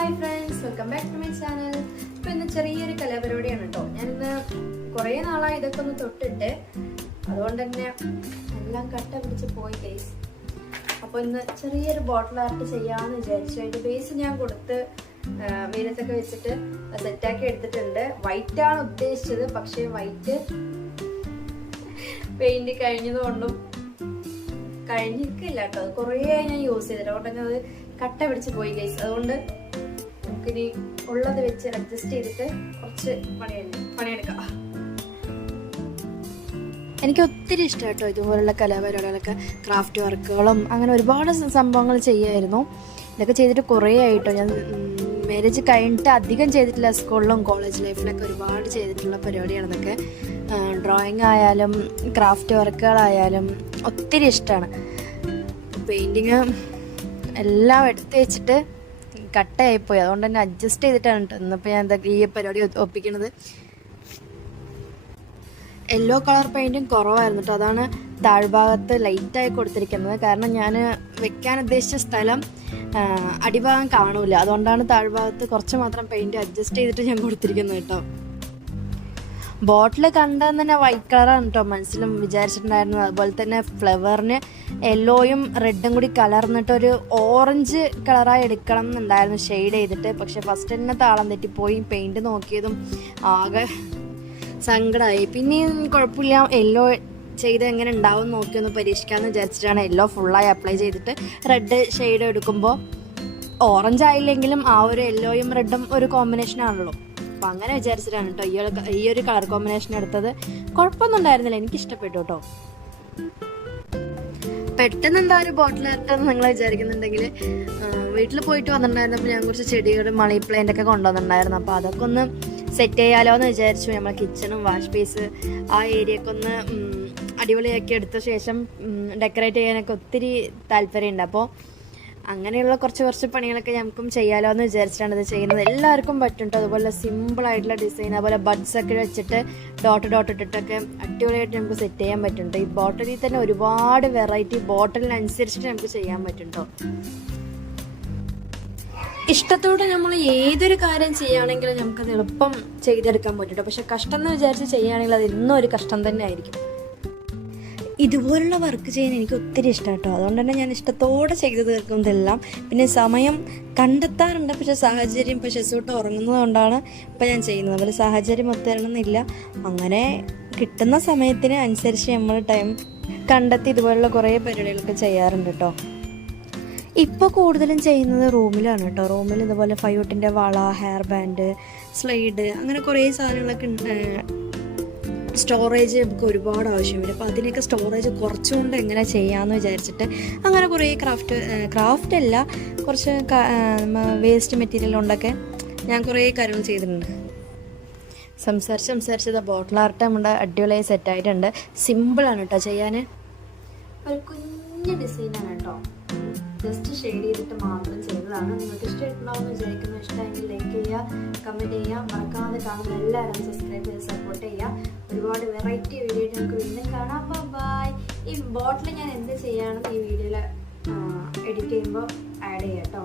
Hi friends, welcome back to my channel. ഇപ്പോൾ ഇന്ന് ചെറിയൊരു കലാപരിപാടിയാണ് കേട്ടോ. ഞാനിന്ന് കുറേ നാളായി ഇതൊക്കെ ഒന്ന് തൊട്ടിട്ട്, അതുകൊണ്ട് തന്നെ എല്ലാം കട്ട പിടിച്ച് പോയി ഗൈസ്. അപ്പോൾ ഇന്ന് ചെറിയൊരു ബോട്ടിൽ ആർട്ട് ചെയ്യാമെന്ന് വിചാരിച്ചു. അതിൻ്റെ ബേസ് ഞാൻ കൊടുത്ത് വെയിലത്തൊക്കെ വെച്ചിട്ട് സെറ്റാക്കി എടുത്തിട്ടുണ്ട്. വൈറ്റാണ് ഉദ്ദേശിച്ചത്, പക്ഷേ വൈറ്റ് പെയിൻറ് കഴിഞ്ഞതുകൊണ്ടും കഴിഞ്ഞിട്ടില്ല കേട്ടോ. അത് കുറേ ഞാൻ യൂസ് ചെയ്തിട്ട്, അതുകൊണ്ട് തന്നെ അത് കട്ട പിടിച്ച് പോയി ഗൈസ്. അതുകൊണ്ട് നമുക്കിനി ഉള്ളത് വെച്ച് അഡ്ജസ്റ്റ് ചെയ്തിട്ട് കുറച്ച് പണിയെടുക്കാം. എനിക്ക് ഒത്തിരി ഇഷ്ടം കേട്ടോ ഇതുപോലുള്ള കലാപരിപാടികളൊക്കെ, ക്രാഫ്റ്റ് വർക്കുകളും അങ്ങനെ ഒരുപാട് സംഭവങ്ങൾ ചെയ്യുമായിരുന്നു. ഇതൊക്കെ ചെയ്തിട്ട് കുറേ ആയിട്ടോ. ഞാൻ മാരേജ് കഴിഞ്ഞിട്ട് അധികം ചെയ്തിട്ടില്ല. സ്കൂളിലും കോളേജ് ലൈഫിലൊക്കെ ഒരുപാട് ചെയ്തിട്ടുള്ള പരിപാടിയാണ് ഇതൊക്കെ. ഡ്രോയിങ് ആയാലും ക്രാഫ്റ്റ് വർക്കുകളായാലും ഒത്തിരി ഇഷ്ടമാണ്. പെയിൻറ്റിങ് എല്ലാം എടുത്ത് വെച്ചിട്ട് കട്ടയായിപ്പോയി, അതുകൊണ്ട് തന്നെ അഡ്ജസ്റ്റ് ചെയ്തിട്ടാണ് കേട്ടോ ഇന്നിപ്പോൾ ഞാൻ ഈ പരിപാടി ഒപ്പിക്കുന്നത്. യെല്ലോ കളർ പെയിൻറ്റും കുറവായിരുന്നു കേട്ടോ, അതാണ് താഴ്ഭാഗത്ത് ലൈറ്റായി കൊടുത്തിരിക്കുന്നത്. കാരണം ഞാൻ വെക്കാൻ ഉദ്ദേശിച്ച സ്ഥലം അടിഭാഗം കാണൂല, അതുകൊണ്ടാണ് താഴ്ഭാഗത്ത് കുറച്ച് മാത്രം പെയിൻറ്റ് അഡ്ജസ്റ്റ് ചെയ്തിട്ട് ഞാൻ കൊടുത്തിരിക്കുന്നത് കേട്ടോ. ബോട്ടിൽ കണ്ടതെന്ന് തന്നെ വൈറ്റ് കളറാണ് കേട്ടോ മനസ്സിലും വിചാരിച്ചിട്ടുണ്ടായിരുന്നത്. അതുപോലെ തന്നെ ഫ്ലവറിന് യെല്ലോയും റെഡും കൂടി കലർന്നിട്ടൊരു ഓറഞ്ച് കളറായി എടുക്കണം എന്നുണ്ടായിരുന്നു ഷെയ്ഡ് ചെയ്തിട്ട്. പക്ഷെ ഫസ്റ്റ് തന്നെ താളം തെറ്റിപ്പോയി. പെയിൻറ്റ് നോക്കിയതും ആകെ സങ്കടമായി. പിന്നെയും കുഴപ്പമില്ല, യെല്ലോ ചെയ്ത് എങ്ങനെ ഉണ്ടാവും നോക്കിയൊന്ന് പരീക്ഷിക്കാമെന്ന് വിചാരിച്ചിട്ടാണ് യെല്ലോ ഫുള്ളായി അപ്ലൈ ചെയ്തിട്ട് റെഡ് ഷെയ്ഡ് എടുക്കുമ്പോൾ ഓറഞ്ച് ആയില്ലെങ്കിലും ആ ഒരു യെല്ലോയും റെഡും ഒരു കോമ്പിനേഷൻ ആണല്ലോ. അപ്പം അങ്ങനെ വിചാരിച്ചിട്ടാണ് കേട്ടോ ഈ ഒരു കളർ കോമ്പിനേഷൻ എടുത്തത്. കുഴപ്പമൊന്നും ഉണ്ടായിരുന്നില്ല, എനിക്കിഷ്ടപ്പെട്ടു കേട്ടോ. പെട്ടെന്ന് എന്താ ഒരു ബോട്ടിൽ ആർട്ടെന്ന് നിങ്ങൾ വിചാരിക്കുന്നുണ്ടെങ്കിൽ, വീട്ടിൽ പോയിട്ട് വന്നിട്ടുണ്ടായിരുന്നപ്പോൾ ഞാൻ കുറച്ച് ചെടികളും മണി പ്ലാന്റ് ഒക്കെ കൊണ്ടുവന്നിട്ടുണ്ടായിരുന്നു. അപ്പോൾ അതൊക്കെ ഒന്ന് സെറ്റ് ചെയ്യാലോ എന്ന് വിചാരിച്ചു. നമ്മളെ കിച്ചണും വാഷ് ബേസ് ആ ഏരിയയൊക്കെ ഒന്ന് അടിപൊളിയാക്കി എടുത്ത ശേഷം ഡെക്കറേറ്റ് ചെയ്യാനൊക്കെ ഒത്തിരി താല്പര്യമുണ്ട്. അപ്പോൾ അങ്ങനെയുള്ള കുറച്ച് പണികളൊക്കെ നമുക്കും ചെയ്യാലോ എന്ന് വിചാരിച്ചിട്ടാണ് ഇത് ചെയ്യുന്നത്. എല്ലാവർക്കും പറ്റും. അതുപോലെ സിമ്പിളായിട്ടുള്ള ഡിസൈൻ, അതുപോലെ ബഡ്സ് ഒക്കെ വെച്ചിട്ട് ഡോട്ട് ഇട്ടിട്ടൊക്കെ അടിപൊളിയായിട്ട് നമുക്ക് സെറ്റ് ചെയ്യാൻ പറ്റുന്നുണ്ട്. ഈ ബോട്ടിലിൽ തന്നെ ഒരുപാട് വെറൈറ്റി ബോട്ടിലിനനുസരിച്ചിട്ട് നമുക്ക് ചെയ്യാൻ പറ്റുന്നുണ്ടോ. ഇഷ്ടത്തോടെ നമ്മൾ ഏതൊരു കാര്യം ചെയ്യുകയാണെങ്കിലും നമുക്കത് എളുപ്പം ചെയ്തെടുക്കാൻ പറ്റും. പക്ഷെ കഷ്ടം എന്ന് വിചാരിച്ച് ചെയ്യുകയാണെങ്കിൽ അത് എന്നും ഒരു കഷ്ടം തന്നെ ആയിരിക്കും. ഇതുപോലുള്ള വർക്ക് ചെയ്യാൻ എനിക്ക് ഒത്തിരി ഇഷ്ടം കേട്ടോ. അതുകൊണ്ട് തന്നെ ഞാൻ ഇഷ്ടത്തോടെ ചെയ്തു തീർക്കുന്നതെല്ലാം. പിന്നെ സമയം കണ്ടെത്താറുണ്ട്, പക്ഷേ സാഹചര്യം ഇപ്പോൾ ഷെസൂട്ട് ഉറങ്ങുന്നത് കൊണ്ടാണ് ഇപ്പോൾ ഞാൻ ചെയ്യുന്നത്. അതുപോലെ സാഹചര്യം ഒത്തുവരണമെന്നില്ല. അങ്ങനെ കിട്ടുന്ന സമയത്തിന് അനുസരിച്ച് നമ്മൾ ടൈം കണ്ടെത്തി ഇതുപോലുള്ള കുറേ പരിപാടികളൊക്കെ ചെയ്യാറുണ്ട് കേട്ടോ. ഇപ്പോൾ കൂടുതലും ചെയ്യുന്നത് റൂമിലാണ് കേട്ടോ. റൂമിൽ ഇതുപോലെ 5 വോട്ടിൻ്റെ വള, ഹെയർ ബാൻഡ്, സ്ലൈഡ്, അങ്ങനെ കുറേ സാധനങ്ങളൊക്കെ സ്റ്റോറേജ് നമുക്ക് ഒരുപാട് ആവശ്യമില്ല. അപ്പോൾ അതിനൊക്കെ സ്റ്റോറേജ് കുറച്ചുകൊണ്ട് എങ്ങനെ ചെയ്യാമെന്ന് വിചാരിച്ചിട്ട് അങ്ങനെ കുറേ ക്രാഫ്റ്റ് അല്ല, കുറച്ച് വേസ്റ്റ് മെറ്റീരിയൽ കൊണ്ടൊക്കെ ഞാൻ കുറേ കാര്യങ്ങൾ ചെയ്തിട്ടുണ്ട്. സംസാരിച്ചത് ബോട്ടിൽ ആർട്ട് നമ്മുടെ അടിപൊളിയായി സെറ്റായിട്ടുണ്ട്. സിമ്പിളാണ് കേട്ടോ ചെയ്യാൻ. ഒരു കുഞ്ഞ് ഡിസൈനാണ് കേട്ടോ, ജസ്റ്റ് ഷെയ്ഡ് ചെയ്തിട്ട് മാത്രം ചെയ്തതാണ്. നിങ്ങൾക്ക് ഇഷ്ടമായിട്ടുണ്ടാവുമെന്ന് വിചാരിക്കുന്നു. ഇഷ്ടമെങ്കിൽ ലൈക്ക് ചെയ്യുക, കമൻറ്റ് ചെയ്യുക, മറക്കാതെ കാണുന്ന എല്ലാവരും സബ്സ്ക്രൈബ് ചെയ്ത് സപ്പോർട്ട് ചെയ്യുക. ഒരുപാട് വെറൈറ്റി വീഡിയോ നമുക്ക് വീണ്ടും കാണാം. ബൈ. ഈ ബോട്ടിൽ ഞാൻ എന്ത് ചെയ്യാണെന്ന് ഈ വീഡിയോയിൽ എഡിറ്റ് ചെയ്യുമ്പോൾ ആഡ് ചെയ്യാം കേട്ടോ.